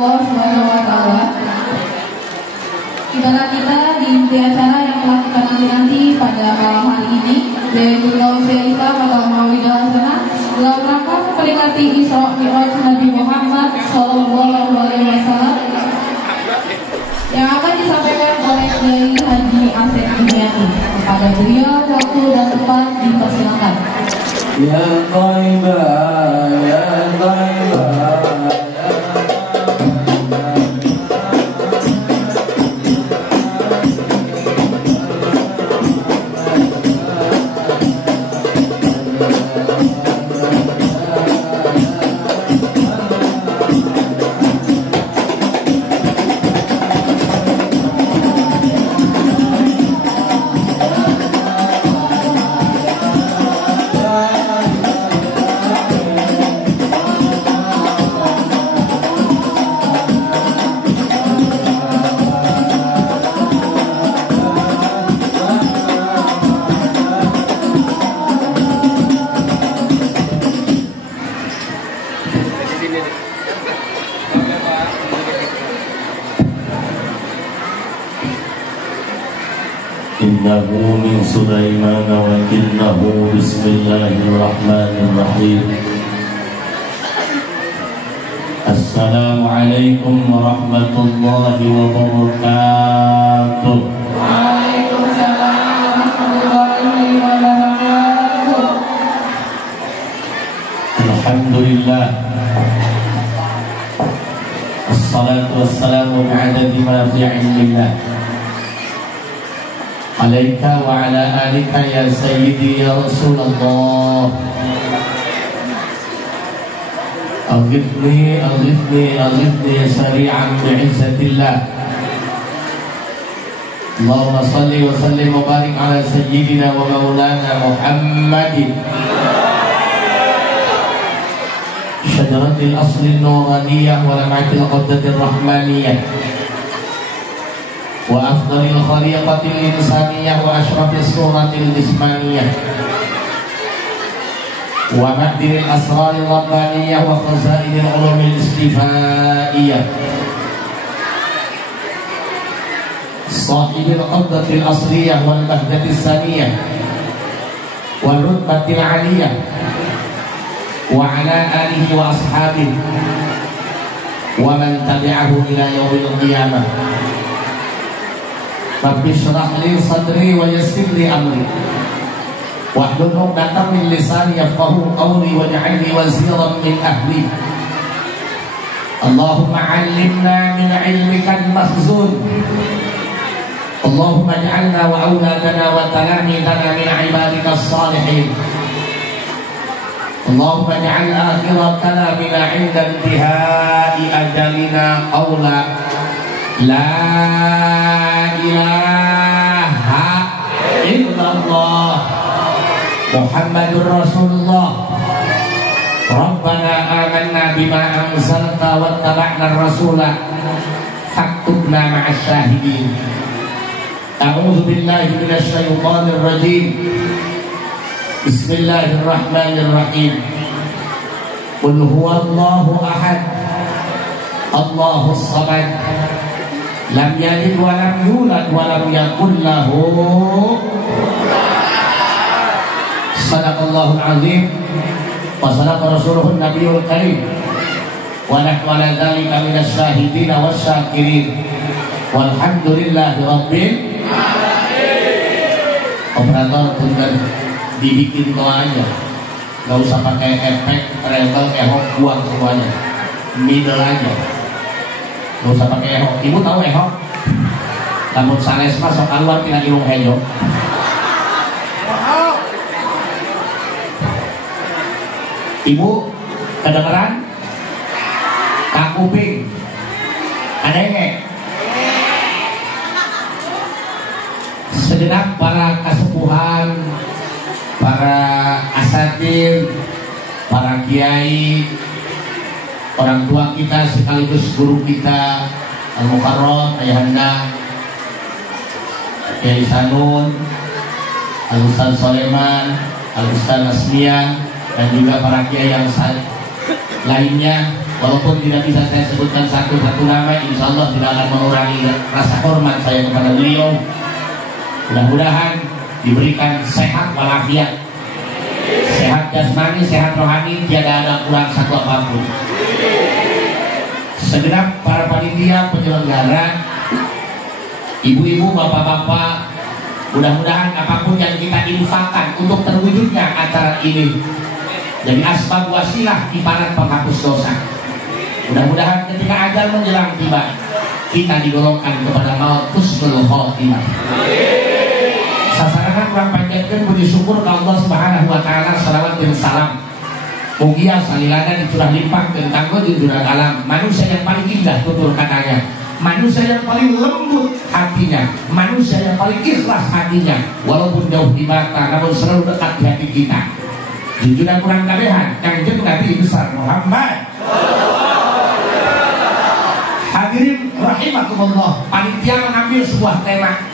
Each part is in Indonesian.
Allah Subhanahu wa taala. Ibadah kita di inti acara yang telah kita nanti pada malam hari ini, yaitu tausiah Islam atau Maulidah Hasanah dalam rangka memperingati Isra Mi'raj Nabi Muhammad Sallallahu Alaihi Wasallam yang akan disampaikan oleh Kiai Haji Asep Jumiati. Kepada beliau waktu dan tempat dipersilakan. Ya Thaibah, ya Thaibah. Innahu min Sulaiman wa innahu bismillahirrahmanirrahim. Assalamualaikum warahmatullahi wabarakatuh. Waalaikumsalam warahmatullahi wabarakatuh. Alhamdulillah. Assalatu wassalamu bi'adadi ma fi 'ilmillah. Alaika wa ala alika ya sayyidi ya Rasulullah. Aghithni sari'an bi'izzatillah. Allahumma salli wa sallim wa barik ala sayyidina wa maulana Muhammadin syajaratil asli nuraniyah wa lam'atil qaddatir rahmaniyah wa afdalil khaliqatil insaniyah wa ashrafis suratil jismaniyah wa ma'diril asraril rabbaniyah wa khazainil ulumil istifaiyah sahibil qabdatil asliyah wal bahdatis saniyah wal rutbatil aliyah wa ala alihi wa ashabihi wa man tabi'ahu ila yaumil qiyamah. Rabbi shrah li sadri wa yassir li amri wahlul 'uqdatam min lisani yafqahu qawli waj'alni waziran min ahli. Allahumma 'allimna min 'ilmika al-makhzun. Allahumma ij'alna wa auladana wa talamidana min 'ibadika as-salihin. Allahumma ij'al akhira kalamina 'inda intihai ajalina qawla la ilaha illallah Muhammadur Rasulullah. Rabbana amanna bima anzalta wattaba'na ar-rasula faktubna ma'as syahidin. A'udzu billahi minasy syaithanir rajim. Bismillahirrahmanirrahim. Qul huwallahu ahad, Allahus samad, lam yalid wa lam yulad wa lam yakul lahu. Sadaqallahul azim wa sadaqa rasuluhun nabiyul karim wa nahnu ala dzalika minasy syahidin wasyakirin walhamdulillahi rabbil alamin. Operator punten dibikin toa aja, nggak usah pakai efek treble ehok, buang semuanya, middle aja. Gak usah pakai ehok. Ibu tahu ehok? Namun sanes mas sok keluar tina ilung hejo. Ibu kedengeran? Tak kuping. Adenge. Segenap para kasepuhan, para asatir, para kiai, orang tua kita sekaligus guru kita Al-Mukarram Ayahanda Kiai Sanun, Al-Ustaz Soleman, Al-Ustaz Asmian, dan juga para kiai yang lainnya Walaupun tidak bisa saya sebutkan satu-satu nama, insya Allah tidak akan mengurangi rasa hormat saya kepada beliau. Mudah-mudahan diberikan sehat walafiat, sehat jasmani, sehat rohani, tiada ada kurang satu apapun. Segenap para panitia penyelenggara, ibu-ibu, bapak-bapak, mudah-mudahan apapun yang kita infakkan untuk terwujudnya acara ini jadi asbab wasilah ibarat penghapus dosa. Mudah-mudahan ketika ajal menjelang tiba, kita digolongkan kepada maut husnul khotimah. Sasaran kurang panjatkan puji syukur ke Allah Subhanahu wa taala, salawat dan salam mugia salilana dicurah limpah tentang junjungan alam, manusia yang paling indah tutur katanya, manusia yang paling lembut hatinya, manusia yang paling ikhlas hatinya, walaupun jauh di mata namun selalu dekat di hati kita. Junjungan kurang kabehan Kanjeng Nabi besar Muhammad. Hadirin rahimakumullah, panitia mengambil sebuah tema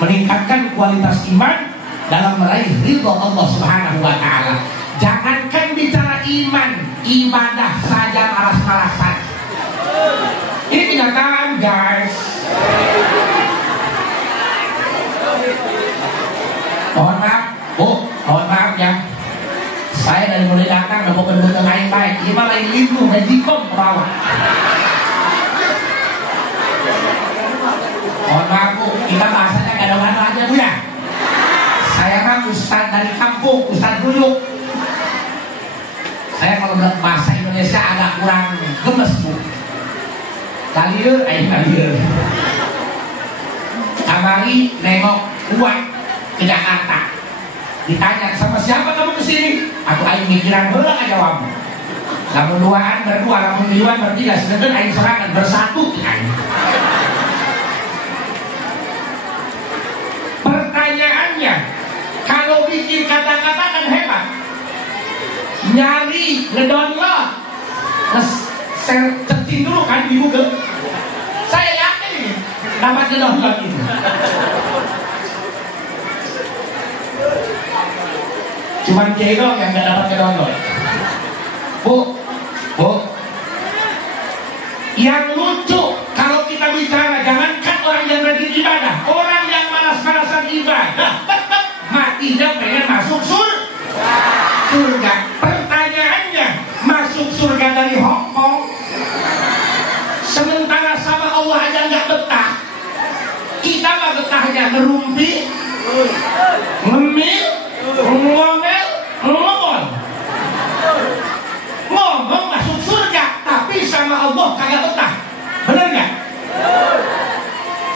meningkatkan kualitas iman dalam meraih ridho Allah Subhanahu wa taala. Jangankan bicara iman, ibadah saja malas-malasan. Ini kenyataan, guys. Mohon maaf, Bu, mohon maaf ya. Saya dari mulai datang udah bukan bentuk lain baik. Ini malah itu majikom ke bawah. Mohon maaf Bu, kita bahasanya kadang-kadang aja Bu ya. Saya kan ustaz dari kampung, ustaz dulu. Saya kalau bahasa Indonesia agak kurang gemes Bu. Kalir, kalir. Kamari nengok kuat ke Jakarta. Ditanya sama siapa kamu kesini? Aku aing mikiran heula ka jawab. Lamun duaan berdua, lamun tiluan bertiga, sedangkan aing sorangan bersatu aing. Pertanyaannya, kalau bikin kata-kata kan hebat. Nyari, ngedownload, searching dulu kan di Google. Saya yakin dapat ngedownload itu. Cuman kiai dong yang gak dapat ngedownload. Bu, yang lucu kalau kita bicara, jangankan orang yang rajin ibadah, orang yang malas-malasan ibadah, matinya pengen masuk surga. Pertanyaannya, masuk surga dari Hongkong, sementara sama Allah aja nggak betah. Kita mah betahnya ngerumpi, ngemil, ngomel, ngomong masuk surga, tapi sama Allah kagak betah. Bener nggak?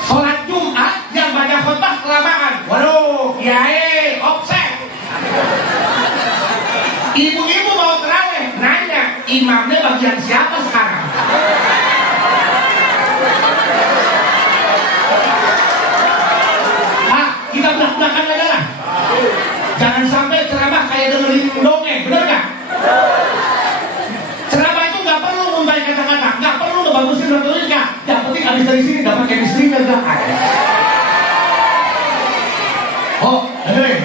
Sholat Jumat yang banyak khotbah kelamaan. Waduh, kiai offset. Ibu-ibu mau terawih, nanya imamnya bagian siapa sekarang? Kita belak-belakan aja lah. Jangan sampai ceramah kayak dengerin dongeng, bener nggak? Ceramah itu nggak perlu ngumpai kata-kata, nggak perlu ngebagusin retorika. Yang penting habis dari sini dapat chemistry nggak? Oh, dengerin.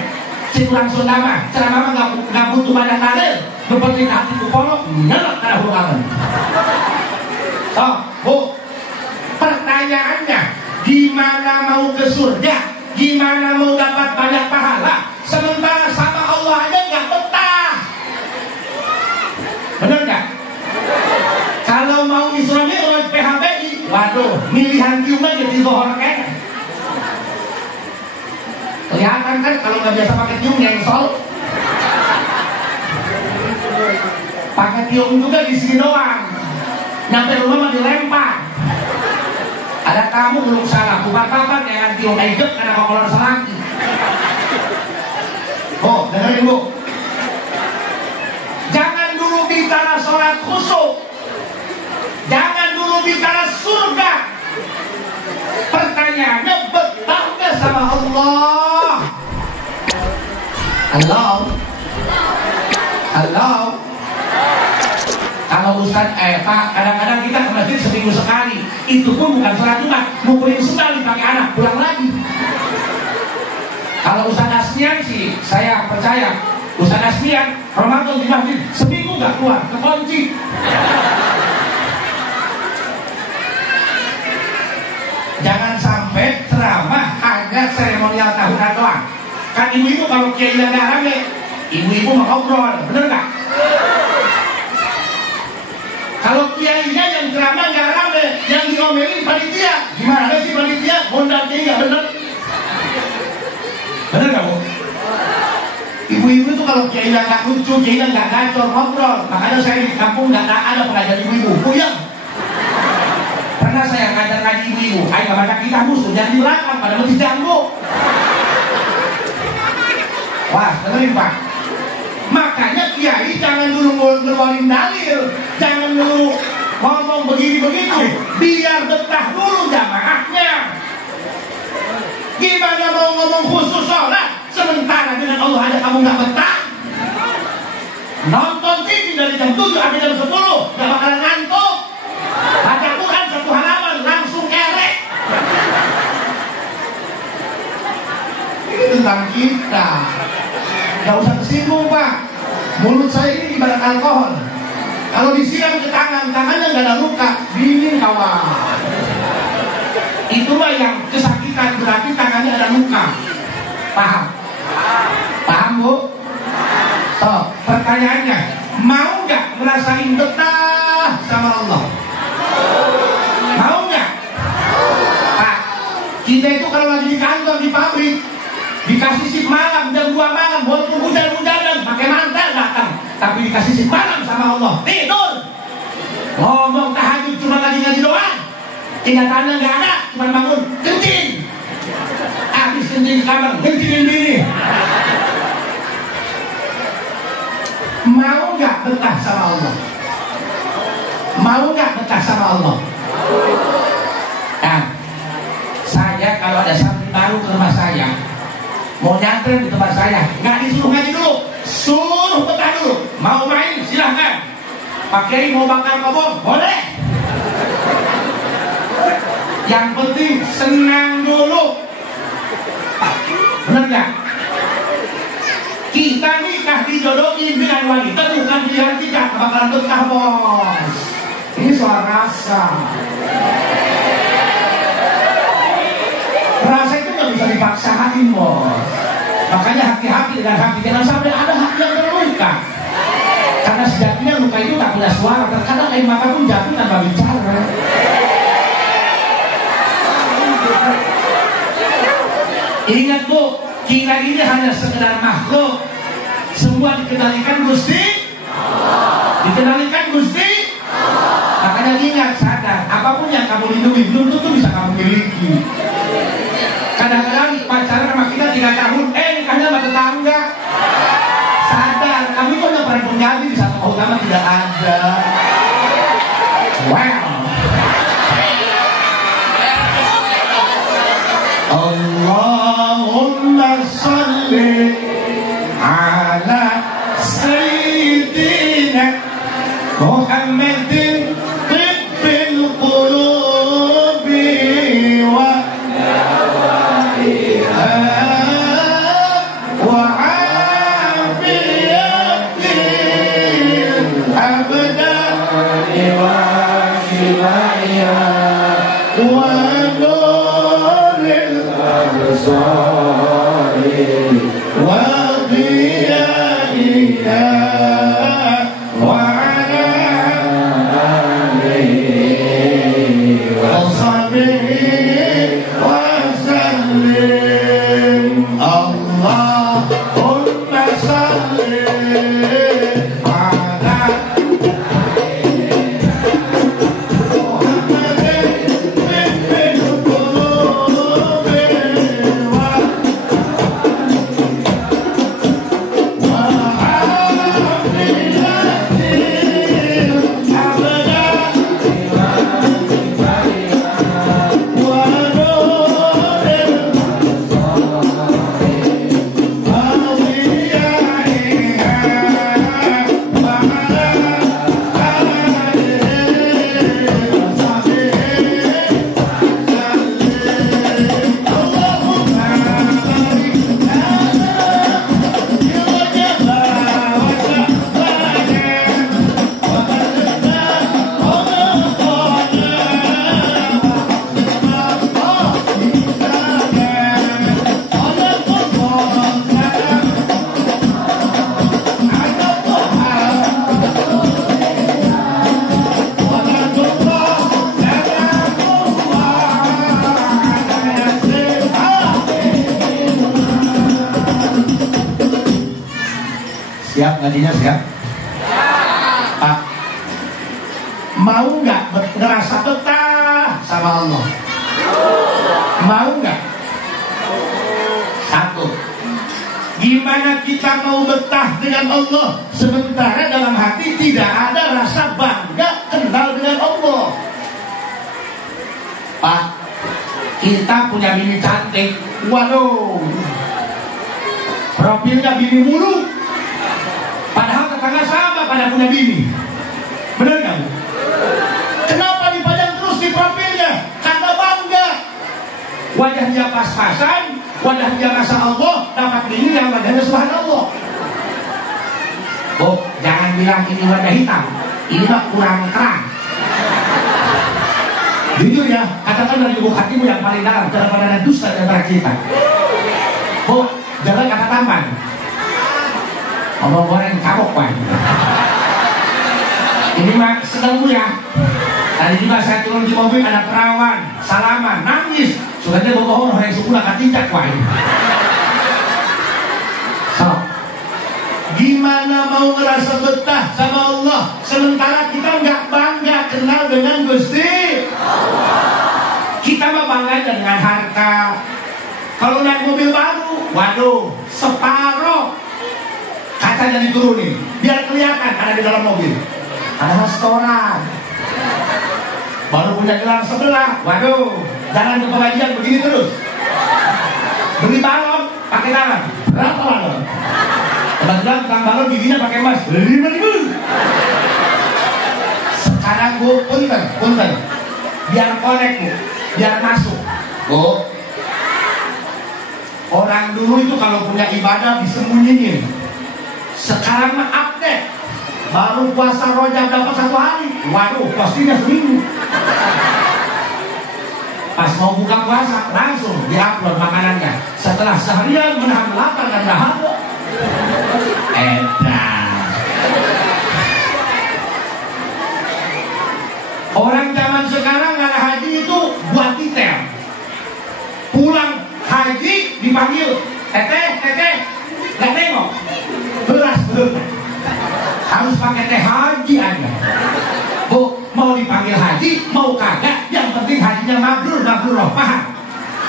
Si kurang Sunda mah, ceramah mah nggak butuh banyak dalil. Seperti hati kupolok, nyelak karena hurungan. So, Bu, pertanyaannya, gimana mau ke surga? Gimana mau dapat banyak pahala? Sementara sama Allah aja nggak betah. Bener nggak? Kalau mau Islam oleh PHBI, waduh, milihan cuma jadi zohor kan? Kelihatan kan kalau nggak biasa pakai tiung nyengsol. Pakai tiung juga di sini doang. Nyampe rumah mah dilempar. Ada tamu belum salah, bukan papan yang tiung ejek karena kolor selangki. Oh, dengerin Bu. Jangan dulu bicara sholat khusyuk. Jangan dulu bicara surga. Pertanyaannya, betah nggak sama Allah? Halo. Kalau Ustaz, Pak, kadang-kadang kita ke masjid seminggu sekali. Itu pun bukan sholat Jumat, mukulin sendal pakai anak, pulang lagi. Kalau Ustaz Asmian sih, saya percaya Ustaz Asmian Ramadan di masjid seminggu nggak keluar, kekunci. Kan ibu-ibu kalau kiai yang gak rame, ibu-ibu mau ngobrol, bener gak? Kalau kiainya yang ceramah gak rame, yang diomelin panitia, gimana sih panitia? Mondar kiai gak bener? Bener gak bu? Ibu-ibu itu kalau kiai yang gak lucu, kiai yang gak gacor, ngobrol. Makanya saya di kampung gak ada pengajar ibu-ibu, puyeng. Pernah saya ngajar-ngaji ibu-ibu, ayo gak baca kitab musuh, jangan di belakang, pada mau diganggu. Wah, dengerin Pak. Makanya kiai jangan dulu ngeluarin dalil, jangan dulu ngomong begini-begitu, biar betah dulu jamaahnya. Gimana mau ngomong khusus sholat, sementara dengan Allah aja kamu gak betah? Nonton TV dari jam 7 sampai jam 10, gak bakalan ngantuk. Baca Quran satu halaman, langsung kerek. Ini tentang kita. Gak usah kesinggung Pak. Mulut saya ini ibarat alkohol. Kalau disiram ke tangannya gak ada luka, dingin kawan. Itulah yang kesakitan, berarti tangannya ada luka. Paham? Paham bu? So, pertanyaannya, mau gak ngerasain betah sama Allah? Mau gak? Pak, kita itu kalau lagi di kantor, di pabrik, dikasih shift malam, jam 2 malam, walaupun hujan-hujanan, pakai mantel datang, tapi dikasih shift malam sama Allah, tidur. Ngomong tahajud cuma lagi ngaji doang, tinggal tangan gak ada, cuma bangun, kencing. Habis kencing ke kamar, kencingin diri. Mau gak betah sama Allah? Mau gak betah sama Allah? Nah, saya kalau ada santri baru ke rumah saya, mau nyanter di tempat saya, nggak disuruh ngaji dulu, suruh betah dulu. Mau main silahkan. Pak Kiai mau bakar kobong, boleh. Yang penting senang dulu. Benar nggak? Kita nikah dijodohin dengan wanita bukan pilihan kita, bakalan betah bos. Ini soal rasa. Rasa itu nggak bisa dipaksain bos. Makanya hati-hati dengan hati, jangan sampai ada hati yang terluka. Karena sejatinya luka itu tak punya suara. Terkadang air mata pun jatuh tanpa bicara. Ingat bu, kita ini hanya sekedar makhluk. Semua dikendalikan Gusti, dikendalikan Gusti. Makanya ingat, sadar, apapun yang kamu lindungi belum tentu bisa kamu miliki. Kadang-kadang pacaran sama kita 3 tahun, nikahnya sama tetangga. Sadar, kamu itu hanya peran penyabi di satu utama tidak ada. Well, Allahumma salli ala Sayyidina Muhammadin tibbil qulubi wa dawaiha wa afiyatil abdani wa shifaiha wa nuril absari wa diyaiha wa ala alihi wa sahbihi wa sallim. Allahumma salli ala Muhammadin tibbil qulubi wa Siap ngajinya, siap? Pak, mau nggak ngerasa betah sama Allah? Mau nggak? Satu, gimana kita mau betah dengan Allah sementara dalam hati tidak ada rasa bangga kenal dengan Allah? Pak, kita punya bini cantik, waduh, profilnya bini mulu, padahal tetangga sama pada punya bini. Benar nggak Bu? Kenapa dipajang terus di profilnya? Karena bangga. Wajahnya pas-pasan, wajahnya rasa Allah, dapat bini yang wajahnya subhanallah. Oh, jangan bilang ini wajah hitam, ini mah kurang terang. Jujur ya, katakan dari lubuk hatimu yang paling dalam daripada ada dusta di antara kita. Oh, jangan kata tampan. Ngomong goreng kabok Pak. Ini mah sedang ya. Tadi juga saya turun di mobil ada perawan, salaman, nangis. Sudah bohong orang yang suku nak tinjak Pak. So, gimana mau ngerasa betah sama Allah sementara kita nggak bangga kenal dengan Gusti? Kita mah bangga dengan harta. Kalau naik mobil baru, waduh, separoh kacanya diturunin biar kelihatan ada di dalam mobil. Ada restoran. Baru punya gelar sebelah, waduh, jangan ke pengajian begini terus. Beli balon pakai tangan, berapa balon? Kebetulan tukang balon giginya pakai emas, 5.000. Sekarang Bu, punten, biar connect Bu, biar masuk. Bu, orang dulu itu kalau punya ibadah disembunyiin. Sekarang mah update. Baru puasa Rojab dapat 1 hari, waduh, pastinya seminggu. Pas mau buka puasa langsung diupload makanannya. Setelah seharian menahan lapar dan dahaga. Orang zaman sekarang nggak haji itu buat detail. Pulang haji dipanggil, teteh, nggak tengok, beras belum. Harus pakai teh haji aja. Bu, mau dipanggil haji, mau kagak, yang penting hajinya mabrur, paham?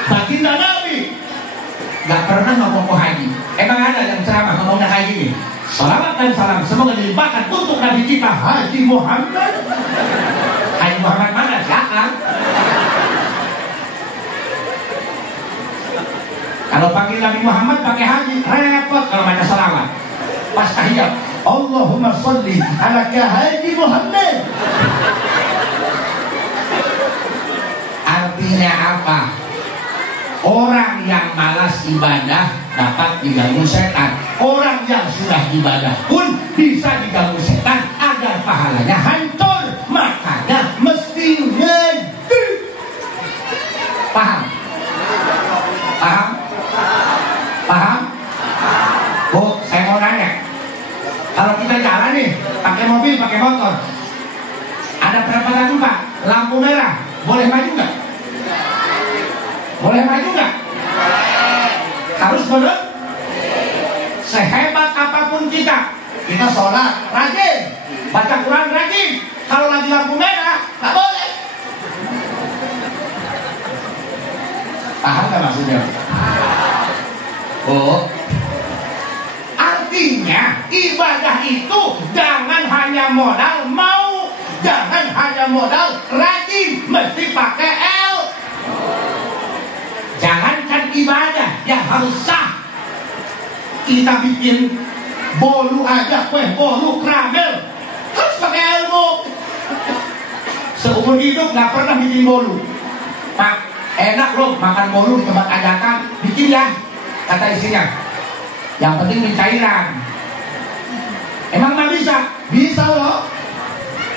Baginda Nabi gak pernah ngomong ke haji. Emang ada yang ceramah ngomongnya haji ini? Salawat dan salam semoga dilimpahkan untuk Nabi kita Haji Muhammad. Haji Muhammad mana? Siapa? Kalau panggil Nabi Muhammad pakai haji, repot kalau baca salawat. Pas tahiyat, Allahumma sholli ala Haji Muhammad. Artinya apa? Orang yang malas ibadah dapat diganggu setan. Orang yang sudah ibadah pun bisa diganggu setan agar pahalanya hancur. Makanya mesti ngaji. Paham? Paham? Paham? Bu, saya mau nanya. Kalau kita jalan nih, pakai mobil, pakai motor, ada perempatan Pak, lampu merah, boleh maju nggak? Boleh maju nggak? Harus bener? Sehebat apapun kita sholat rajin, baca Quran rajin. Kalau lagi lampu merah, nggak boleh. Paham nggak maksudnya? Oh. Artinya ibadah itu jangan hanya modal mau, jangan hanya modal rajin, mesti pakai L. Jangankan ibadah yang harus sah, kita bikin bolu aja, kue bolu karamel harus pakai ilmu. Seumur hidup nggak pernah bikin bolu. Pak, enak loh makan bolu di tempat ajakan, bikin ya, kata isinya. Yang penting cairan. Emang nggak bisa? Bisa loh.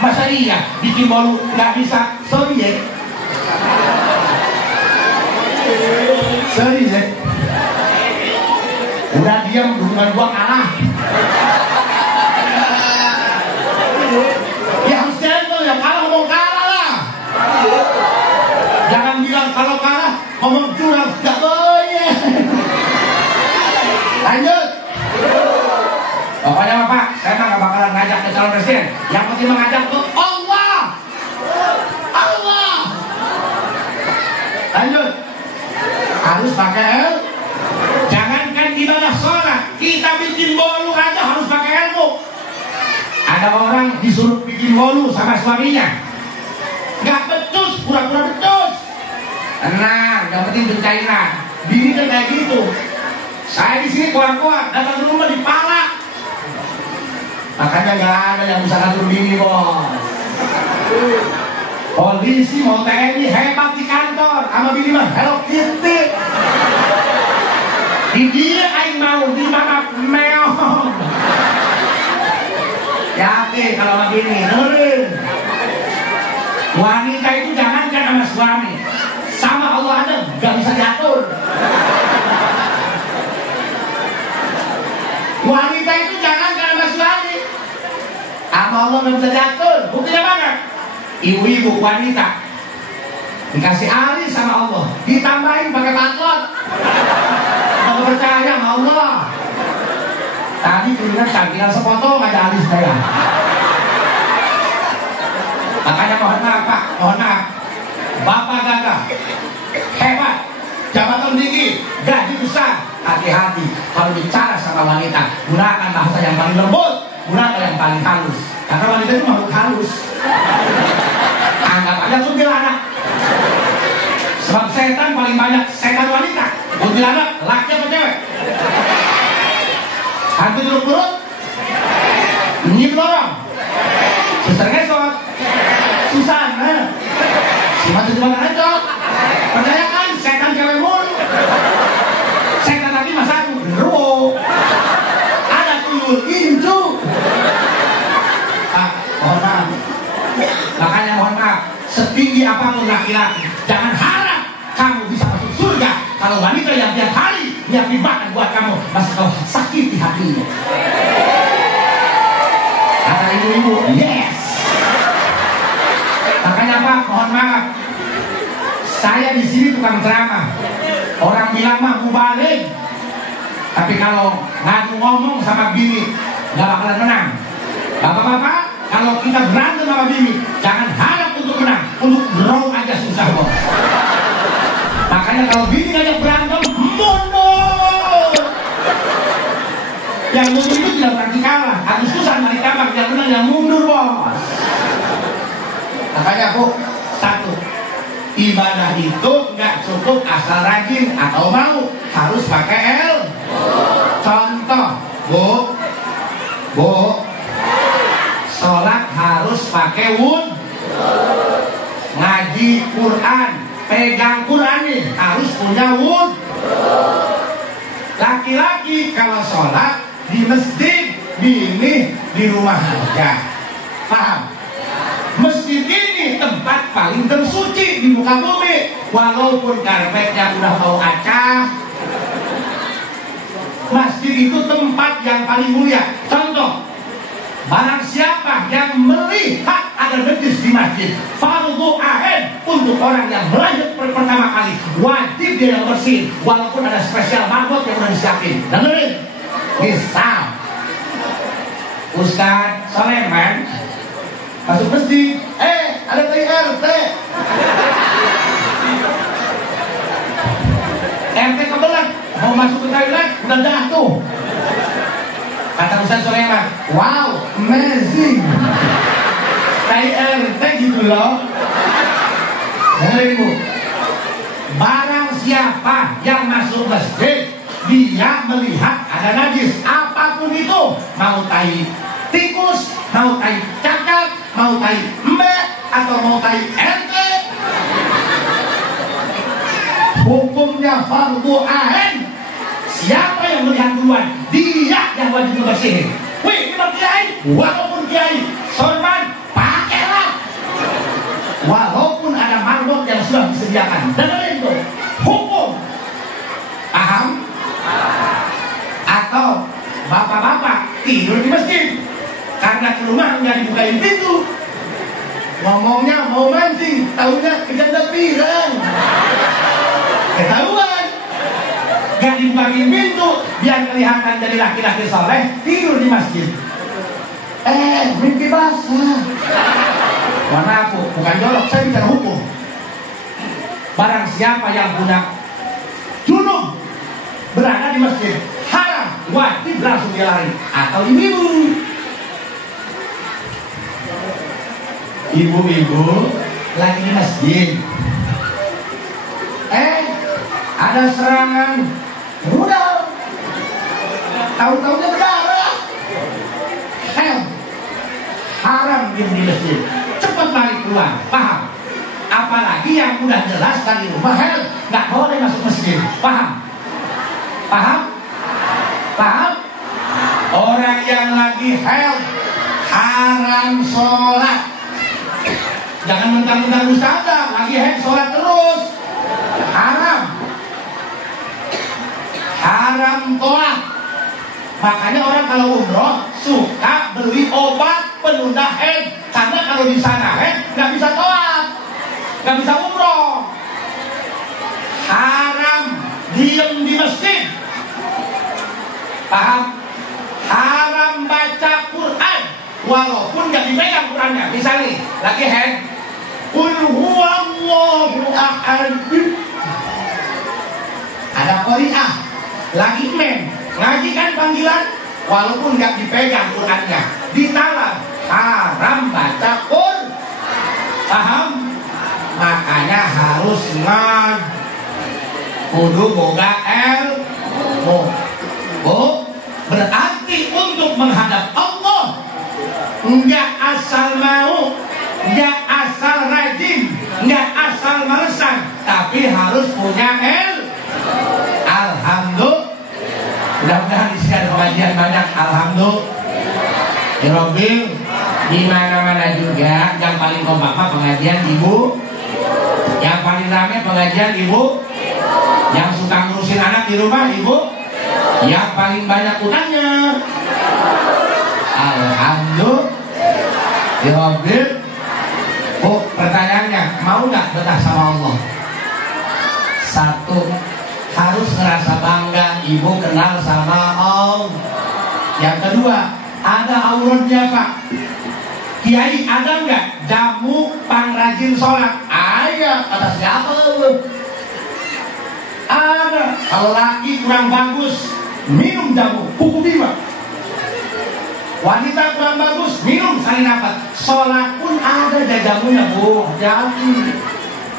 Masa iya bikin bolu nggak bisa? Sorry ya. Sorry ya. Udah diam, dukungan gua kalah. Ya harus gentle ya, kalah ngomong kalah lah. Jangan bilang kalau kalah ngomong curang, nggak boleh. Lanjut. Pokoknya apa? Lanjut. Harus pakai ilmu. Jangankan ibadah sholat, kita bikin bolu aja harus pakai ilmu. Ada orang disuruh bikin bolu sama suaminya, nggak becus, pura-pura becus. Tenang, yang penting pencairan. Bini kan kayak gitu. Saya di sini kuat-kuat, datang ke rumah dipalak. Makanya nggak ada yang bisa ngatur bini, bos. Polisi mau TNI hebat di kantor, sama bini mah Hello Kitty. Di dia aing mau, di mana meong. Yakin kalau sama bini, dengerin. Wanita itu jangankan sama suami, sama Allah aja gak bisa diatur. Wanita itu jangankan sama suami, sama Allah gak bisa diatur. Buktinya mana? Ibu-ibu wanita dikasih alis sama Allah, ditambahin pakai patlot. Kalau percaya sama Allah. Tadi keringetan, tinggal sepotong aja alis saya. Makanya mohon maaf Pak, mohon maaf. Bapak gagah, hebat, jabatan tinggi, gaji besar. Hati-hati kalau bicara sama wanita, gunakan bahasa yang paling lembut, gunakan yang paling halus. Karena wanita itu makhluk halus. Anggap aja kuntilanak. Sebab setan paling banyak setan wanita. Kuntilanak, laki apa cewek? Hantu jeruk perut, nyip lorong, suster ngesot, Susana, si mati di mana aja. Percaya kan setan cewek mulu. Setan lagi mah satu, genderuwo. Ada tuyul, incu. Mohon maaf. Makanya mohon maaf, setinggi apapun laki-laki, jangan harap kamu bisa masuk surga kalau wanita yang tiap hari nyiapin makan buat kamu masih kau sakiti hatinya. Kata ibu-ibu, yes. Makanya Pak, mohon maaf, saya di sini tukang ceramah. Orang bilang mah mubalik, tapi kalau ngadu ngomong sama bini nggak bakalan menang. Bapak-bapak, kalau kita berantem sama bini, jangan harap untuk menang, untuk draw aja susah bos. Makanya kalau bini ngajak berantem, mundur. Yang mundur itu tidak pernah kalah. Agustusan mari kabar, yang menang yang mundur bos. Makanya Bu, satu, ibadah itu nggak cukup asal rajin atau mau, harus pakai L. Contoh, Bu, sholat harus pakai wud. Ngaji Quran, pegang Quran nih harus punya wud. Laki-laki kalau sholat di masjid, bini di rumah aja. Paham? Masjid ini tempat paling tersuci di muka bumi. Walaupun karpetnya udah mau acah, masjid itu tempat yang paling mulia. Contoh, barang siapa yang melihat ada najis di masjid, fardhu ain untuk orang yang melahir pertama kali, wajib dia yang bersih, walaupun ada spesial marbot yang udah disiapin. Dengerin, misal Ustaz Soleman masuk masjid, ada TRT, RT kebelet mau masuk ke toilet udah jatuh. Kata Ustaz Soleman, wow, amazing. TRT gitu loh. Dengerin Bu, barang siapa yang masuk masjid, dia melihat ada najis apapun itu, mau tai tikus, mau tai cacat, mau tai embe, atau mau tai ente, hukumnya fardhu ain. Siapa yang melihat duluan, dia yang wajib membersihin. Wih, ini kiai, walaupun kiai sorban, pakailah. Walaupun ada marbot yang sudah disediakan. Dengerin tuh, hukum. Paham? Atau bapak-bapak tidur di masjid karena ke rumah nggak dibukain pintu. Ngomongnya mau mancing, taunya kejanda pirang. Ketahuan. Gak dibukain pintu, biar kelihatan jadi laki-laki soleh, tidur di masjid. Mimpi basah. Mana aku? Bukan jorok, saya bicara hukum. Barang siapa yang punya junub berada di masjid, haram, wajib langsung dia lari. Atau ibu-ibu lagi di masjid, ada serangan rudal, tahu-tahunya berdarah, haram dia di masjid, cepat lari keluar, paham? Apalagi yang udah jelas dari rumah, nggak boleh masuk masjid, paham? Orang yang lagi haram sholat. Jangan mentang-mentang ustazah lagi sholat terus, haram tolak. Makanya orang kalau umroh suka beli obat penunda haid, karena kalau di sana nggak bisa tolak, nggak bisa umroh. Haram diem di masjid, paham? Haram baca Quran walaupun nggak dipegang Qurannya. Misalnya lagi haid, Qul huwallahu ahad, ada qari'ah lagi ngajikan panggilan walaupun nggak dipegang Qurannya, ditalar, haram baca Quran, paham? Makanya harus kudu boga ilmu. Berarti untuk menghadap Allah nggak asal mau, nggak asal rajin, nggak asal malesan, tapi harus punya Alhamdulillah. Mudah-mudahan di sini ada pengajian banyak. Alhamdulillah. Robbil, di mana-mana juga yang paling kompak pengajian ibu, yang paling ramai pengajian ibu, yang suka ngurusin anak di rumah ibu, yang paling banyak utangnya. Alhamdulillah. Robbil. Pertanyaannya, mau nggak betah sama Allah? Satu, harus ngerasa bangga ibu kenal sama Allah. Yang kedua, ada auratnya Pak Kiai, ada nggak jamu pengrajin sholat? Ada. Kata siapa lu? Ada. Kalau laki kurang bagus, minum jamu kuku bima. Wanita kurang bagus, minum sari nafas. Sholat pun ada jamunya Bu. Jadi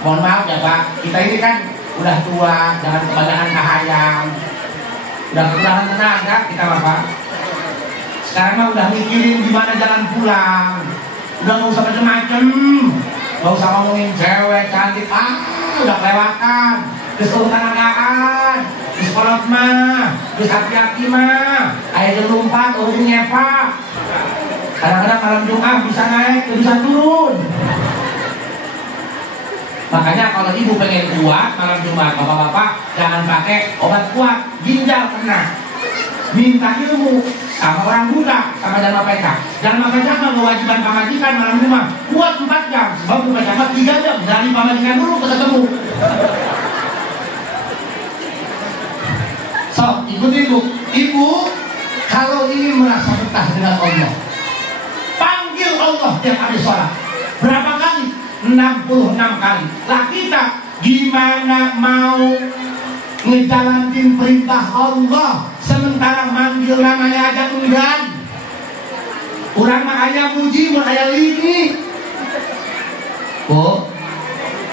mohon maaf ya Pak, kita ini kan udah tua, jangan kebanyakan kahayang, udah kekurangan tenaga kita Bapak. Sekarang mah udah mikirin gimana jalan pulang, udah nggak usah macem-macem, nggak usah ngomongin cewek cantik, udah kelewatan. Terus tangan, terus kolot mah, terus hati-hati mah, air lompat, ujungnya Pak. Kadang-kadang malam Jumat bisa naik, bisa turun. Makanya kalau ibu pengen kuat malam Jumat, bapak-bapak jangan pakai obat kuat, ginjal kena. Minta ilmu sama orang buta, sama Dharma PK. Dharma PK kewajiban pamajikan malam Jumat kuat 4 jam, sebab Dharma 3 jam dari pamajikan dulu ketemu. So, ibu kalau ingin merasa betah dengan Allah, panggil Allah tiap hari sholat. Berapa kali? 66 kali. Lah kita gimana mau ngejalanin perintah Allah sementara manggil namanya aja enggan? Urang mah aya muji mun aya lini. Bu,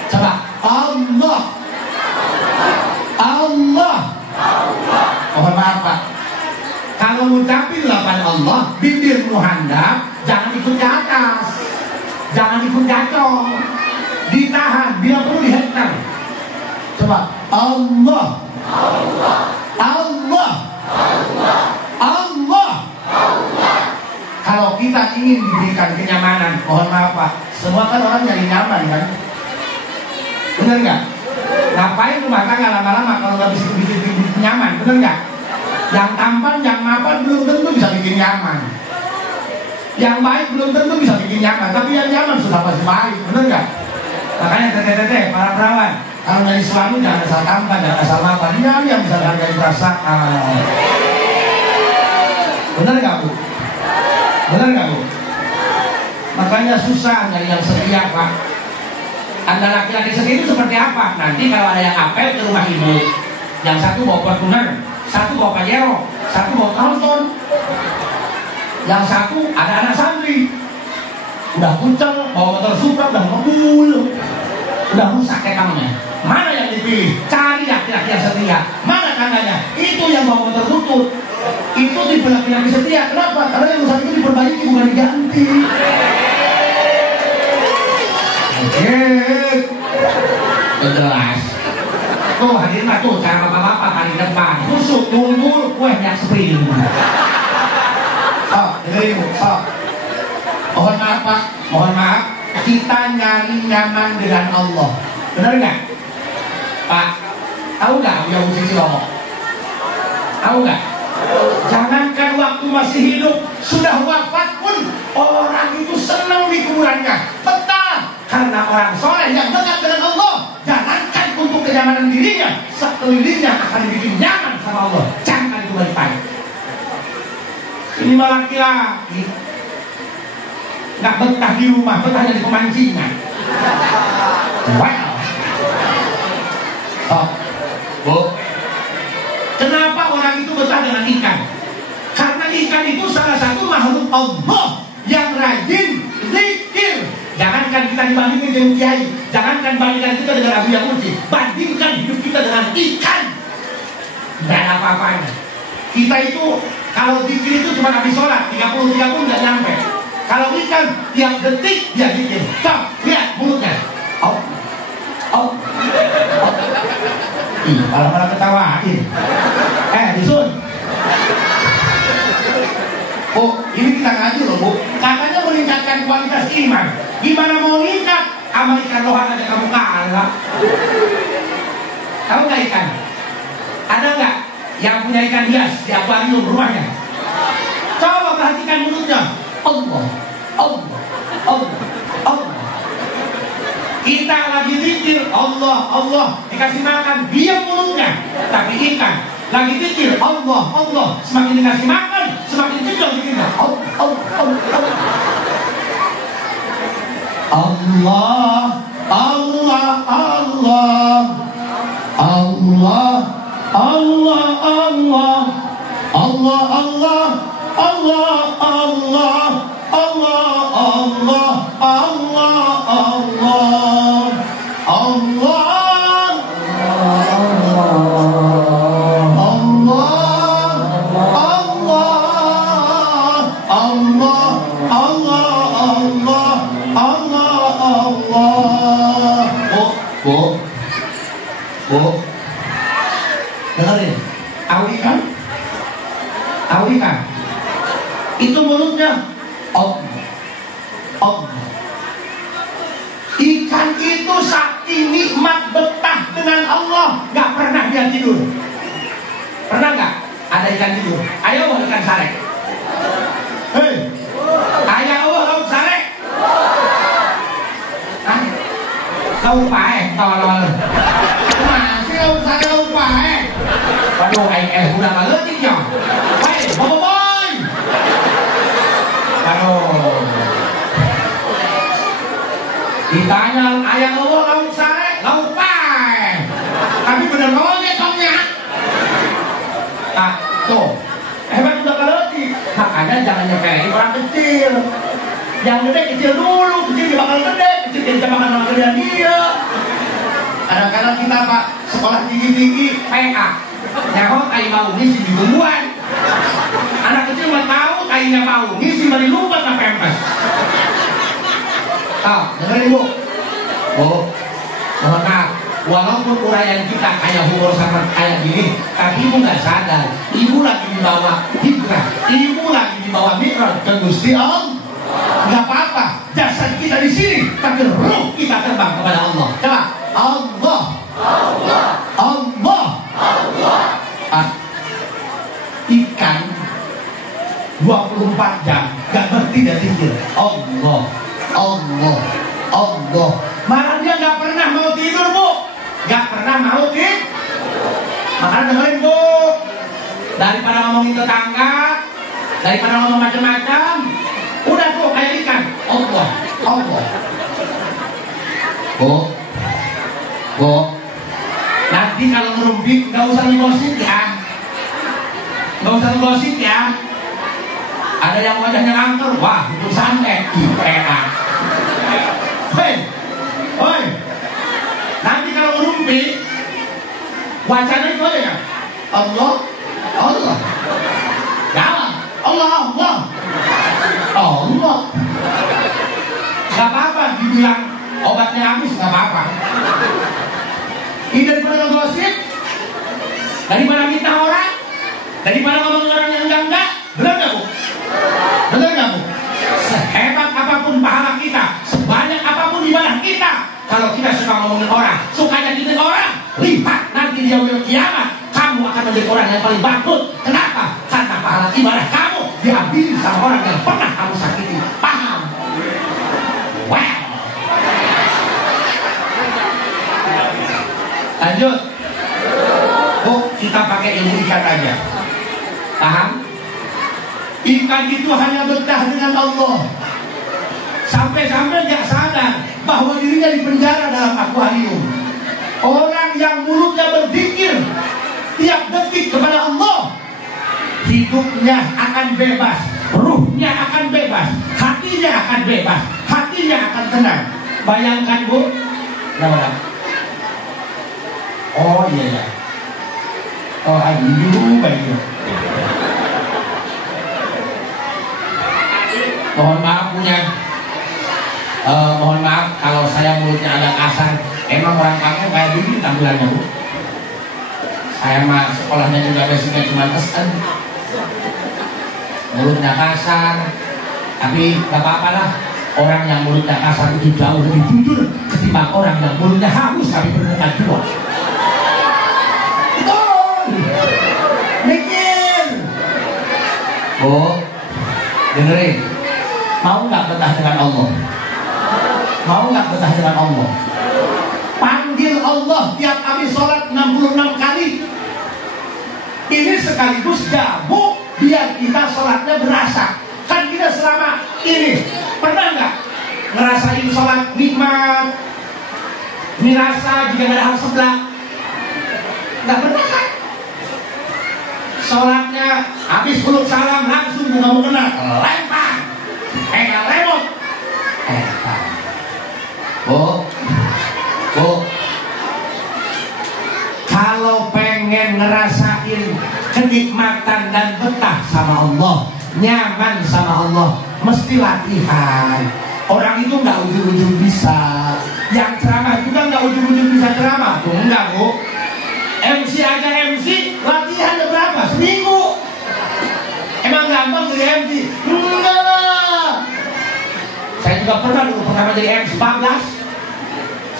coba Allah. Mohon maaf Pak, kalau ngucapin lapan Allah, bibir muhandap, jangan ikut ke atas, jangan ikut gacor, ditahan, bila perlu dihentak. Coba Allah. Kalau kita ingin diberikan kenyamanan, mohon maaf Pak, semua kan orang nyari nyaman kan, bener nggak? Ngapain rumah tangga lama-lama kalau nggak bisa bikin nyaman, bener nggak? Yang tampan, yang mapan belum tentu bisa bikin nyaman. Yang baik belum tentu bisa bikin nyaman, tapi yang nyaman sudah pasti baik, bener nggak? Makanya teteh-teteh, para perawan, kalau dari suami jangan asal tampan, jangan asal mapan, yang bisa hargai perasaan. Bener nggak Bu? Bener nggak Bu? Makanya susah nyari yang setia Pak. Anda laki-laki sendiri seperti apa? Nanti kalau ada yang apel ke rumah ibu, yang satu bawa Fortuner, satu bawa Pajero, satu bawa Carlton, yang satu ada anak santri, udah kucel, bawa motor Supra, udah ngebul, udah rusak kayak kamunya. Mana yang dipilih? Cari laki-laki yang setia. Mana tangannya? Itu yang bawa motor butut. Itu tipe laki-laki setia. Kenapa? Karena yang rusak itu diperbaiki bukan diganti. Jelas. Tuh hadirin mah tuh cara bapak-bapak paling depan. Kusuk tunggu kue yang spring. Oh, dengerin bu. Oh. Mohon maaf Pak. Mohon maaf. Kita nyari nyaman dengan Allah. Benar nggak? Pak, tahu nggak yang musisi Romo? Tahu nggak? Jangankan waktu masih hidup, sudah wafat pun orang itu senang di kuburannya. Betah. Karena orang soleh yang dekat dengan Allah, jangankan untuk kenyamanan dirinya, sekelilingnya akan dibikin nyaman sama Allah. Jangan itu baik-baik. Ini malah laki-laki nggak betah di rumah, betahnya di pemancingan. Wow. Oh, Bu, kenapa orang itu betah dengan ikan? Karena ikan itu salah satu makhluk Allah yang rajin zikir. Jangankan kita dibandingkan dengan kiai, jangankan bandingkan kita dengan Abu Yahudi, bandingkan hidup kita dengan ikan. Tidak ada apa-apanya. Kita itu kalau zikir itu cuma habis sholat 33 pun nggak nyampe. Kalau ikan tiap detik dia zikir. Coba lihat mulutnya. Oh, oh, oh. Ih, malah ketawain. Disun. Bu, ini kita ngaji loh Bu. Katanya meningkatkan kualitas iman. Gimana mau meningkat? Sama ikan lohan aja kamu kalah. Tahu nggak ikan? Ada nggak yang punya ikan hias di akuarium rumahnya? Coba perhatikan mulutnya. Allah, Allah, Allah, Allah. Kita lagi zikir Allah, Allah, dikasih makan diam mulutnya. Tapi ikan lagi zikir Allah, Allah, semakin dikasih makan semakin kencang zikirnya. Allah, Allah, Allah, Allah, Allah, Allah, Allah, Allah, Allah, Allah, Allah, Allah, Allah, Allah, Allah, Allah, Allah, Bu, dengerin, tahu ikan? Tahu ikan? Itu mulutnya Allah, Allah. Ikan itu saking nikmat betah dengan Allah, nggak pernah dia tidur. Pernah nggak ada ikan tidur? Ayo ikan sarek. Hei, ayo laut sarek. Laut pae, tolol. Masih laut sarek laut pae. Waduh, udah ngaletik ya. Hei, boy. Aduh. Ditanya ayam Allah laut sarek, laut pae. Tapi bener monyet tongnya. Ah, tuh. Hebat udah ngaletik. Makanya jangan nyepelin orang kecil. Yang gede kecil dulu, kecil dia bakal gede, kecil dia bakal sama gedean dia. Kadang-kadang kita Pak sekolah tinggi-tinggi PA, nyaho kai mau ngisi di tungguan. Anak kecil mah tahu kainya mau ngisi beli lupa na pempes. Dengerin Bu. Bu, mohon maaf. Walaupun uraian kita kayak humor sama kayak gini, tapi ibu nggak sadar. Ibu lagi dibawa hijrah, ibu lagi dibawa mi'raj ke Gusti Allah. Nggak apa-apa, jasad kita di sini, tapi ruh kita terbang kepada Allah. Coba, Allah, Allah, Allah, Allah. Ikan 24 jam nggak berhenti dan zikir. Allah, Allah, Allah. Malah dia nggak pernah mau tidur Bu, nggak pernah mau tidur. Makanya dengerin Bu, daripada ngomongin tetangga, daripada ngomong macam-macam, udah tuh kayak ikan. Allah, Allah. Bu, Bu, nanti kalau ngerumpi nggak usah ngegosip ya, nggak usah ngegosip ya. Ada yang wajahnya angker, wah itu santet, enak. Hoi, nanti kalau ngerumpi wacana itu aja ya, Allah, Allah, jalan, Allah, Allah, Allah. Gak apa-apa dibilang obatnya habis, gak apa-apa. Ini daripada ngegosip, daripada minta orang, daripada ngomongin orang yang enggak, benar gak Bu? Benar gak Bu? Sehebat apapun pahala kita, sebanyak apapun ibadah kita, kalau kita suka ngomongin orang, suka nyakitin orang, lihat nanti di yaumul kiamat kamu akan menjadi orang yang paling bangkrut. Kenapa? Karena pahala ibadah kamu diambil sama orang yang pernah kamu sakiti. Paham? Wow. Lanjut. Oh, kita pakai ilmu ikan aja. Paham? Ikan itu hanya betah dengan Allah. Sampai-sampai gak sadar bahwa dirinya dipenjara dalam akuarium. Orang yang mulutnya berzikir tiap detik kepada Allah, hidupnya akan bebas, ruhnya akan bebas, hatinya akan bebas, hatinya akan tenang. Bayangkan Bu, nama. Oh iya ya. Oh aduh baiknya. Mohon maaf punya. Mohon maaf kalau saya mulutnya agak kasar. Emang orang kamu kayak begini tampilannya Bu. Saya mah sekolahnya juga basicnya cuma kesan. Mulutnya kasar, tapi gak apa-apa lah. Orang yang mulutnya kasar itu jauh lebih jujur ketimbang orang yang mulutnya halus tapi berdekat tua. Betul. Mikir. Bu, dengerin. Mau nggak betah dengan Allah? Mau nggak betah dengan Allah? Panggil Allah tiap habis sholat 66 kali. Ini sekaligus jamu biar kita sholatnya berasa. Kan kita selama ini pernah nggak ngerasain sholat nikmat, mirasa jika ada hal sebelah? Nggak pernah kan? Sholatnya habis kuluk salam langsung buka mukena lempar, pegang remote. Bu, kalau pengen ngerasain kenikmatan dan betah sama Allah, nyaman sama Allah, mesti latihan. Orang itu nggak ujung-ujung bisa. Yang ceramah juga nggak ujung-ujung bisa ceramah. Tuh enggak Bu. MC aja MC, latihannya berapa? Seminggu. Emang gampang jadi MC? Enggak. Saya juga pernah dulu pertama jadi MC 14.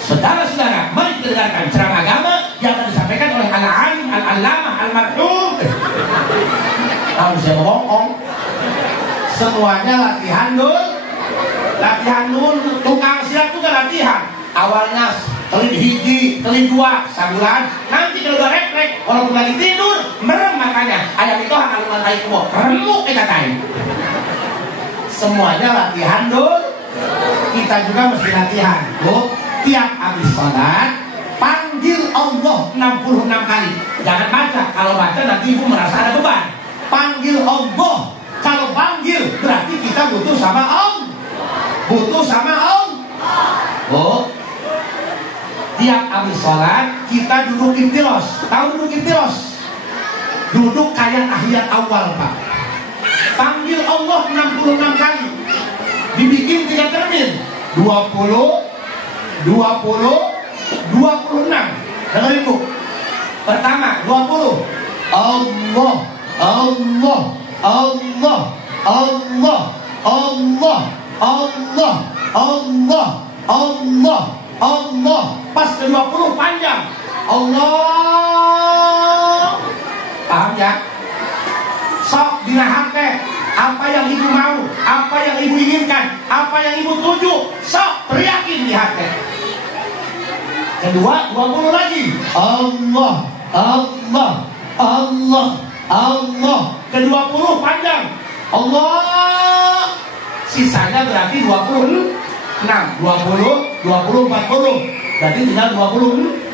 Saudara-saudara, mari kita dengarkan ceramah agama yang akan disampaikan oleh al-alim, al-allamah, al-marhum. Harus saya bohong. Semuanya latihan dulu. Latihan dulu. Tukang silat juga latihan. Awalnya kelin hiji, kelin dua, sabulan. Nanti kalau udah refleks, walaupun lagi tidur, merem makanya. Ayam itu akan melantai kumok. Remuk dikatain. Semuanya latihan dulu. Kita juga mesti latihan. Bu, tiap habis sholat panggil Allah 66 kali. Jangan baca. Kalau baca nanti ibu merasa ada beban. Panggil Allah. Kalau panggil berarti kita butuh sama Allah. Butuh sama Allah. Bu, tiap habis sholat kita duduk iftiros. Tahu duduk iftiros? Duduk kayak tahiyat awal Pak. Panggil Allah 66 kali. Dibikin 3 termin 20, 26. Dengerin Bu. Pertama 20. Allah, Allah, Allah, Allah, Allah, Allah, Allah, Allah, Allah. Pas ke 20 panjang. Allah. Paham ya? Sok dinahan teh. Apa yang ibu mau, apa yang ibu inginkan, apa yang ibu tuju, sok teriakin di hati. Kedua, 20 lagi. Allah, Allah, Allah, Allah. Ke-20 panjang. Allah. Sisanya berarti 26. 20, 20, 40. Berarti tinggal 20.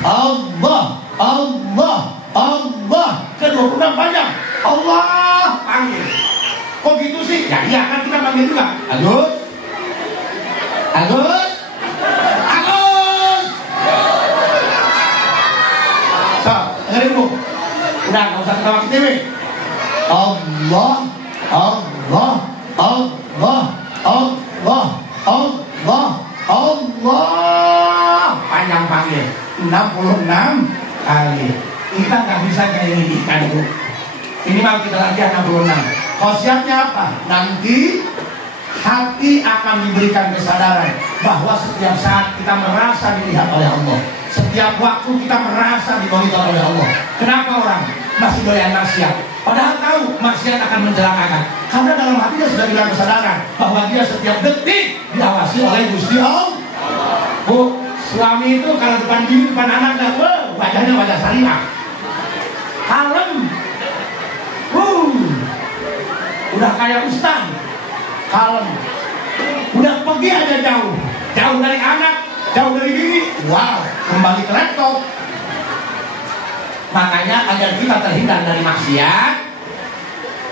Allah, Allah, Allah. Ke-26 panjang. Allah panggil. Kok gitu sih? Ya iya kan kita panggil juga. Agus, Agus, Agus. So, dengerin bu. Udah nggak usah ketawa ke TV. Allah, Allah, Allah, Allah, Allah, Allah. Panjang panggil 66 kali. Kita nggak bisa kayak ini ikan bu. Ini mau kita latihan 66. Khosiatnya apa? Nanti hati akan diberikan kesadaran bahwa setiap saat kita merasa dilihat oleh Allah. Setiap waktu kita merasa dimonitor oleh Allah. Kenapa orang masih doyan maksiat? Padahal tahu maksiat akan mencelakakan. Karena dalam hatinya sudah bilang kesadaran bahwa dia setiap detik diawasi oleh Gusti Allah. Bu, suami itu kalau depan bini, depan anak, wajahnya wajah syariah. Kalem. Udah kayak ustaz. Kalem. Udah pergi aja jauh. Jauh dari anak, jauh dari bini. Wow, kembali ke laptop. Makanya agar kita terhindar dari maksiat,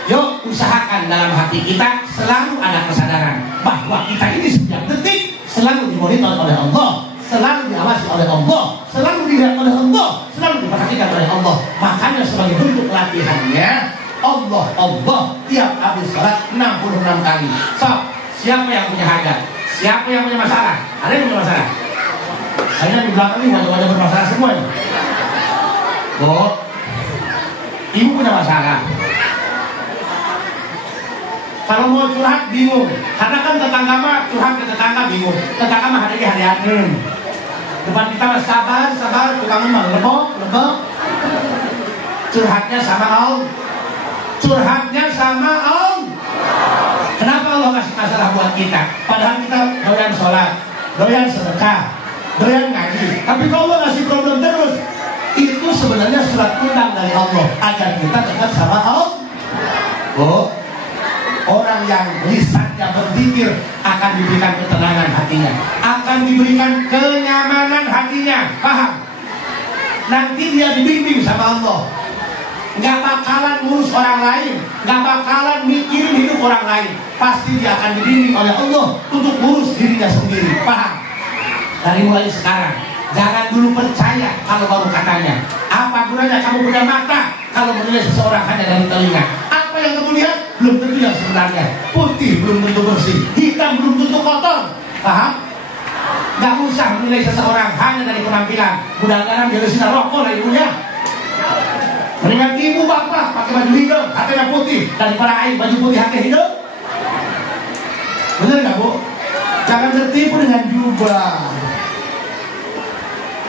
yuk usahakan dalam hati kita selalu ada kesadaran bahwa kita ini setiap detik selalu dimonitor oleh Allah, selalu diawasi oleh Allah, selalu dilihat oleh Allah, selalu diperhatikan oleh Allah. Makanya sebagai bentuk latihannya, Allah, Allah tiap habis sholat 66 kali. So, siapa yang punya hajat? Siapa yang punya masalah? Ada yang punya masalah? Hanya di belakang ini wajah-wajah bermasalah semua ya? Bu, ibu punya masalah. Kalau mau curhat bingung, karena kan tetangga mah curhat ke tetangga bingung. Tetangga mah hari-hari depan kita mah sabar, tukangnya mah lebok. Curhatnya sama Allah. Curhatnya sama Allah. Kenapa Allah kasih masalah buat kita? Padahal kita doyan sholat, doyan sedekah, doyan ngaji. Tapi kalau Allah kasih problem terus, itu sebenarnya surat undang dari Allah agar kita dekat sama Allah. Oh, orang yang lisannya berpikir akan diberikan ketenangan hatinya, akan diberikan kenyamanan hatinya. Paham? Nanti dia dibimbing sama Allah. Gak bakalan ngurus orang lain, gak bakalan mikirin hidup orang lain. Pasti dia akan dibimbing oleh Allah untuk ngurus dirinya sendiri. Paham? Dari mulai sekarang, jangan dulu percaya kalau baru katanya. Apa gunanya kamu punya mata kalau menilai seseorang hanya dari telinga? Apa yang kamu lihat belum tentu yang sebenarnya. Putih belum tentu bersih, hitam belum tentu kotor. Paham? Gak usah menilai seseorang hanya dari penampilan. Mudah-mudahan dia sinar rokok lah ibunya. Mendingan ibu bapak pakai baju hijau, hatinya putih, daripada air baju putih hati hijau. Bener gak bu? Jangan tertipu dengan jubah.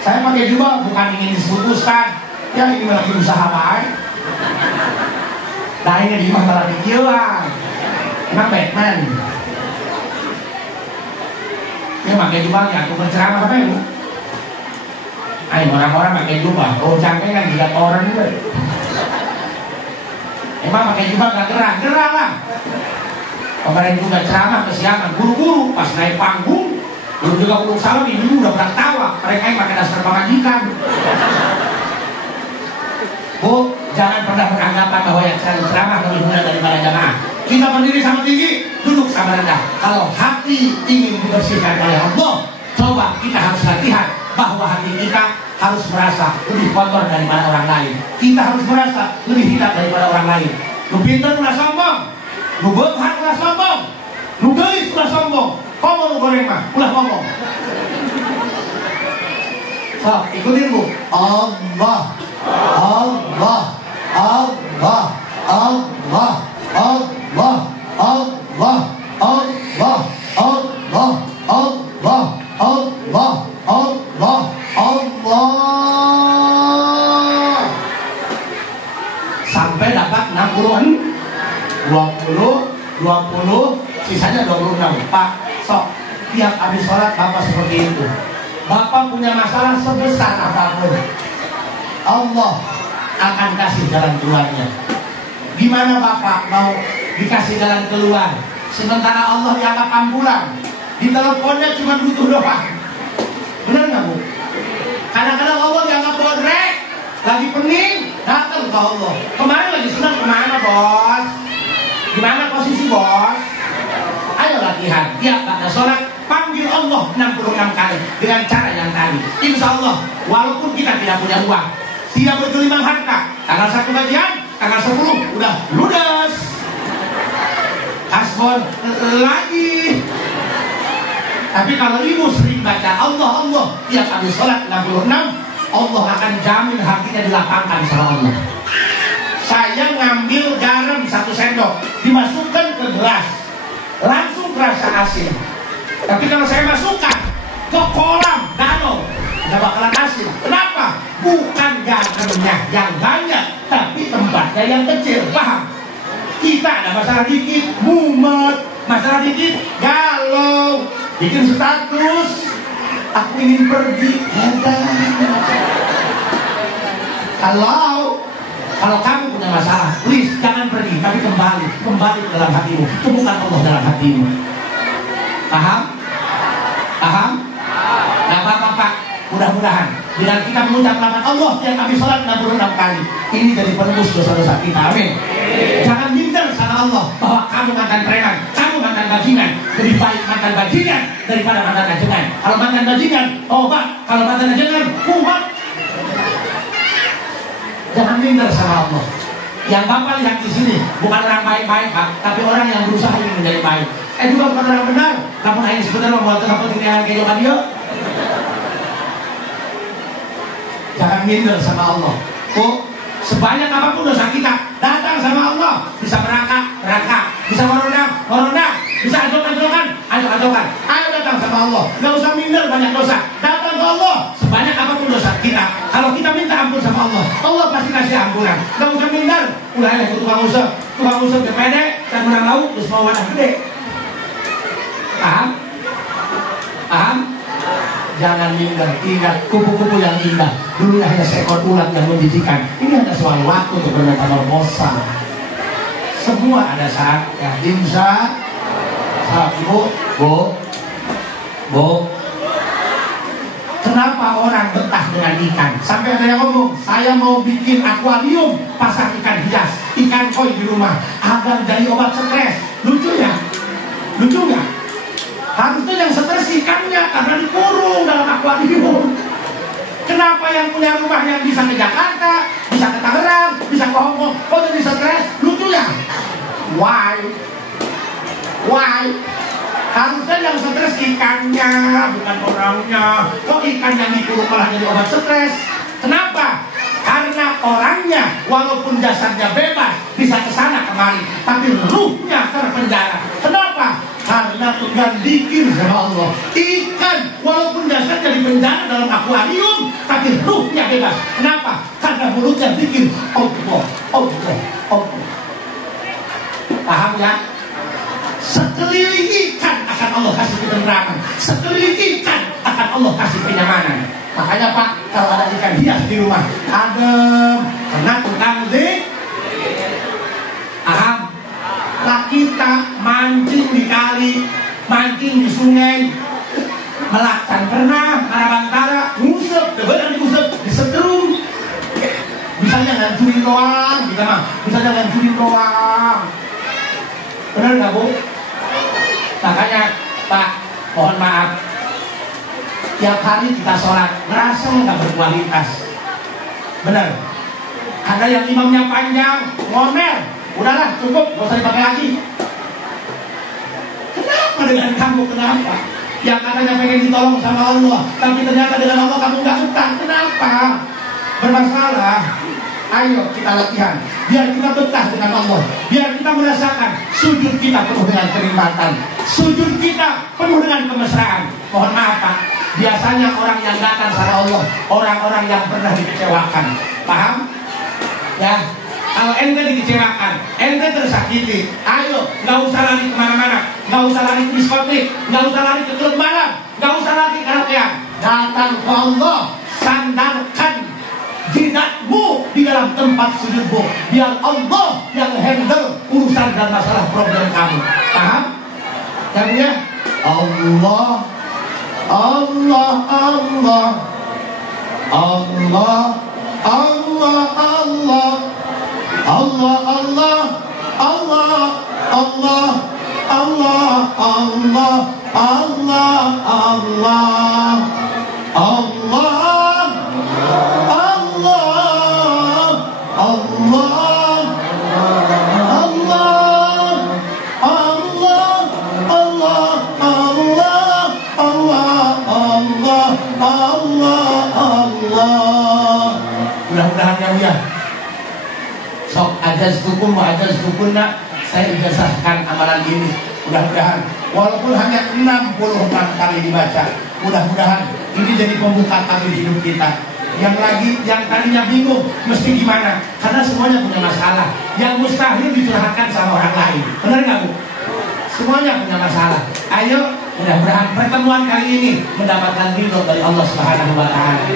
Saya pakai jubah bukan ingin disebut ustaz. Ya ini lagi usaha baik. Nah ini di mata pikiran. Emang Batman. Dia pakai jubah ya, aku berceramah apa ibu? Ayo orang-orang pakai jubah, cangkeng kan dilihat orang juga. Emang pakai jubah gak gerah lah. Kemarin juga ceramah kesiangan, buru-buru pas naik panggung, belum juga belum salam, ini udah pernah tawa. Mereka yang pakai dasar pengajikan. Bu, jangan pernah beranggapan bahwa yang ceramah lebih mudah daripada jamaah. Kita berdiri sama tinggi, duduk sama rendah. Kalau hati ingin dibersihkan oleh Allah, coba kita harus latihan bahwa hati kita harus merasa lebih kotor daripada orang lain. Kita harus merasa lebih hina daripada orang lain. Lu pintar udah sombong, lu berat udah sombong, lu gelis udah sombong, komo lu goreng mah udah ngomong. So, ikutin bu. Allah, Allah, Allah, Allah, Allah, Allah, Allah, Allah, Allah, Allah, Allah, Allah. Sampai dapat 60, 20, sisanya 26. Pak, sok tiap habis sholat Bapak seperti itu. Bapak punya masalah sebesar apapun, Allah akan kasih jalan keluarnya. Gimana Bapak mau dikasih jalan keluar sementara Allah dianggap ambulan, di teleponnya cuma butuh doa? Benar nggak bu? Kadang-kadang Allah lagi pening, datang ke Allah. Kemarin lagi senang kemana bos? Gimana posisi bos? Ayo latihan, tiap pada sholat panggil Allah 66 kali dengan cara yang tadi. Insya Allah, walaupun kita tidak punya uang, tidak bergelimang harta, tanggal 1 gajian, tanggal 10 udah ludes. Kasbon lagi. Tapi kalau ibu sering baca Allah Allah tiap habis sholat 66, Allah akan jamin hatinya dilapangkan sama Allah. Saya ngambil garam 1 sendok, dimasukkan ke gelas, langsung terasa asin. Tapi kalau saya masukkan ke kolam danau, nggak bakalan asin. Kenapa? Bukan garamnya yang banyak, tapi tempatnya yang kecil. Paham? Kita ada masalah dikit, mumet, masalah dikit, galau, bikin status, aku ingin pergi. Kalau kamu punya masalah, please jangan pergi, tapi kembali ke dalam hatimu, temukan Allah dalam hatimu. Paham? Paham? Nah Bapak, mudah-mudahan dengan kita mengucap nama Allah yang kami sholat 66 kali, ini jadi penembus dosa-dosa kita. Amin. Jangan minder sama Allah bahwa kamu mantan preman, kamu mantan bajingan. Lebih baik mantan bajingan daripada mantan ajengan. Kalau mantan bajingan, obat. Kalau mantan ajengan, kumat. Jangan minder sama Allah. Yang Bapak lihat di sini bukan orang baik-baik Pak, tapi orang yang berusaha ingin menjadi baik. Juga bukan orang benar, namun hanya sebentar membuat apa yang kehidupan dia. Jangan minder sama Allah. Sebanyak apapun dosa kita, datang sama Allah. Bisa berangkat, bisa merondang, bisa ajokan, ayo datang sama Allah. Gak usah minder banyak dosa, datang ke Allah. Sebanyak apapun dosa kita, kalau kita minta ampun sama Allah, Allah pasti kasih ampunan. Gak usah minder. Ulahnya ke tukang usaha gede dan menang lauk, terus mau wadah gede. Paham? Jangan minder, ingat kupu-kupu yang indah dulunya hanya seekor ulat yang menjijikan. Ini hanya soal waktu untuk bermetamor bosan. Semua ada saatnya. Insya Allah. Bu. Kenapa orang betah dengan ikan? Sampai ada yang ngomong, saya mau bikin akuarium, pasang ikan hias, ikan koi di rumah agar jadi obat stres. Lucu nggak? Harusnya yang stres ikannya karena dikurung dalam akuarium. Kenapa yang punya rumah yang bisa ke Jakarta, bisa ke Tangerang, bisa ke Hongkong, kok jadi stres? Lucu ya? Why? Harusnya yang stres ikannya, bukan orangnya. Kok ikan yang dikurung malah jadi obat stres? Kenapa? Karena orangnya walaupun jasadnya bebas bisa kesana kemari, tapi ruhnya terpenjara. Kenapa? Karena Tuhan dikir sama Allah. Ikan walaupun jasadnya dipenjara dalam akuarium, tapi ruhnya bebas. Kenapa? Karena mulutnya dikir Allah. Paham ya? Sekeliling ikan akan Allah kasih ketentraman, sekeliling ikan akan Allah kasih kenyamanan. Makanya Pak, kalau ada ikan hias di rumah, adem, karena tukang paham? Lah kita mancing di kali, mancing di sungai, melaksan pernah, marabantara, ngusep, bener diusep, disetrum. Bisanya ngancurin doang, kita mah, bisanya ngancurin doang. Bener nggak Bu? Makanya Pak, mohon maaf, tiap hari kita sholat ngerasa nggak berkualitas. Bener? Ada yang imamnya panjang, ngomel, udahlah cukup, gak usah dipakai lagi. Kenapa dengan kamu? Kenapa? Yang katanya pengen ditolong sama Allah, tapi ternyata dengan Allah kamu nggak utang. Kenapa? Bermasalah. Ayo kita latihan, biar kita betah dengan Allah, biar kita merasakan sujud kita penuh dengan kenikmatan, sujud kita penuh dengan kemesraan. Mohon maaf Pak, biasanya orang yang datang sama Allah, orang-orang yang pernah dikecewakan. Paham? Ya, kalau ente dikecewakan, ente tersakiti, ayo, gak usah lari kemana-mana, gak usah lari ke diskotik, gak usah lari ke klub malam, gak usah lari karaokean. Datang ke Allah, sandarkan jidatmu di dalam tempat sujudmu, biar Allah yang handle urusan dan masalah problem kamu. Paham? Yang ya? Allah, Allah, Allah, Allah, Allah, Allah, Allah, Allah, Allah, Allah, Allah, Allah, Allah, Allah, Allah, Allah, mudah-mudahan ya Buya. Sok ajaz hukum wa ajaz hukumna, saya ijazahkan amalan ini. Mudah-mudahan walaupun hanya 66 kali dibaca, mudah-mudahan ini jadi pembuka tabir hidup kita. Yang tadinya bingung mesti gimana, karena semuanya punya masalah yang mustahil dicurhatkan sama orang lain. Benar nggak Bu? Semuanya punya masalah. Ayo, mudah-mudahan pertemuan kali ini mendapatkan ridho dari Allah Subhanahu wa Ta'ala.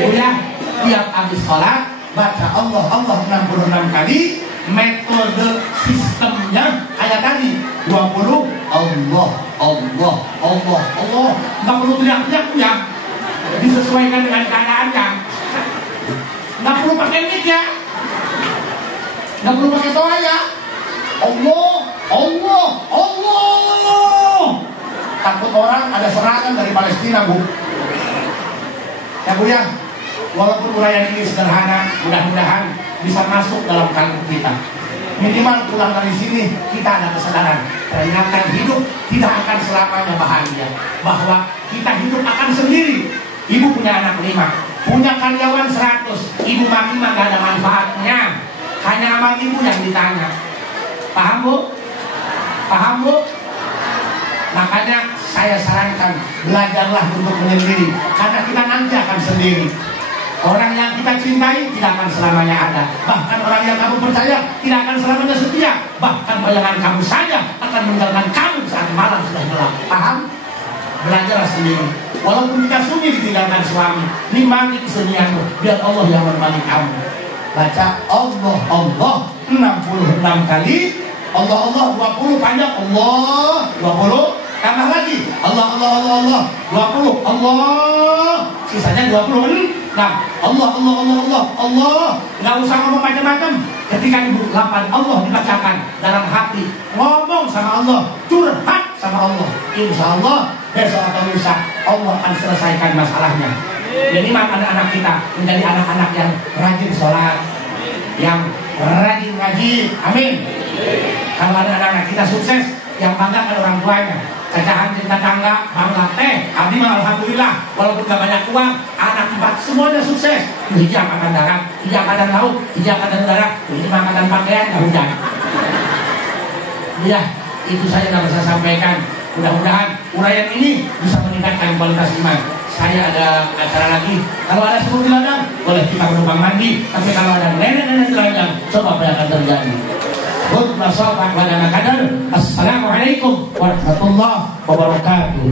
Ibu ya, tiap habis sholat baca Allah 66 kali. Metode sistemnya kayak tadi 20 Allah, Allah, Allah, Allah. Nggak perlu teriak-teriak ya, disesuaikan dengan keadaannya. Nggak perlu pakai mic ya, nggak perlu pakai doa ya. Allah, Allah, Allah. Takut orang ada serangan dari Palestina Bu. Ya Bu ya, walaupun uraian ini sederhana, mudah-mudahan bisa masuk dalam kalbu kita. Minimal pulang dari sini kita ada kesadaran, ternyata hidup tidak akan selamanya bahagia, bahwa kita hidup akan sendiri. Ibu punya anak 5, punya karyawan 100, ibu maki mah gak ada manfaatnya, hanya amal ibu yang ditanya. Paham Bu? Paham Bu? Makanya saya sarankan, belajarlah untuk menyendiri, karena kita nanti akan sendiri. Orang yang kita cintai tidak akan selamanya ada. Bahkan orang yang kamu percaya tidak akan selamanya setia. Bahkan bayangan kamu saja akan meninggalkan kamu saat malam sudah gelap. Paham? Belajarlah sendiri. Walaupun kita sunyi ditinggalkan suami, nikmati kesunyianmu, biar Allah yang menemani kamu. Baca Allah, Allah 66 kali. Allah, Allah 20 panjang. Allah 20. Tambah lagi Allah, Allah, Allah, Allah 20. Allah. Sisanya 20. Nah, Allah, Allah, Allah, Allah, Allah. Nggak usah ngomong macam-macam. Ketika ibu 8 Allah dibacakan dalam hati, ngomong sama Allah, curhat sama Allah. Insya Allah besok atau lusa Allah akan selesaikan masalahnya. Jadi anak-anak kita menjadi anak-anak yang rajin sholat, yang rajin ngaji. Amin. Kalau ada anak-anak kita sukses, yang banggakan orang tuanya. Cacahan cinta tangga, bangga teh, abdi mah alhamdulillah, walaupun gak banyak uang, anak 4 semuanya sukses. Hiji angkatan darat, hiji angkatan laut, hiji angkatan udara, hiji angkatan pakaian, gak hujan. Ya, itu saja yang bisa saya sampaikan. Mudah-mudahan uraian ini bisa meningkatkan kualitas iman. Saya ada acara lagi. Kalau ada semut di ladang, boleh kita menumpang mandi. Tapi kalau ada nenek-nenek di ladang, coba apa yang akan terjadi? Assalamualaikum warahmatullahi wabarakatuh.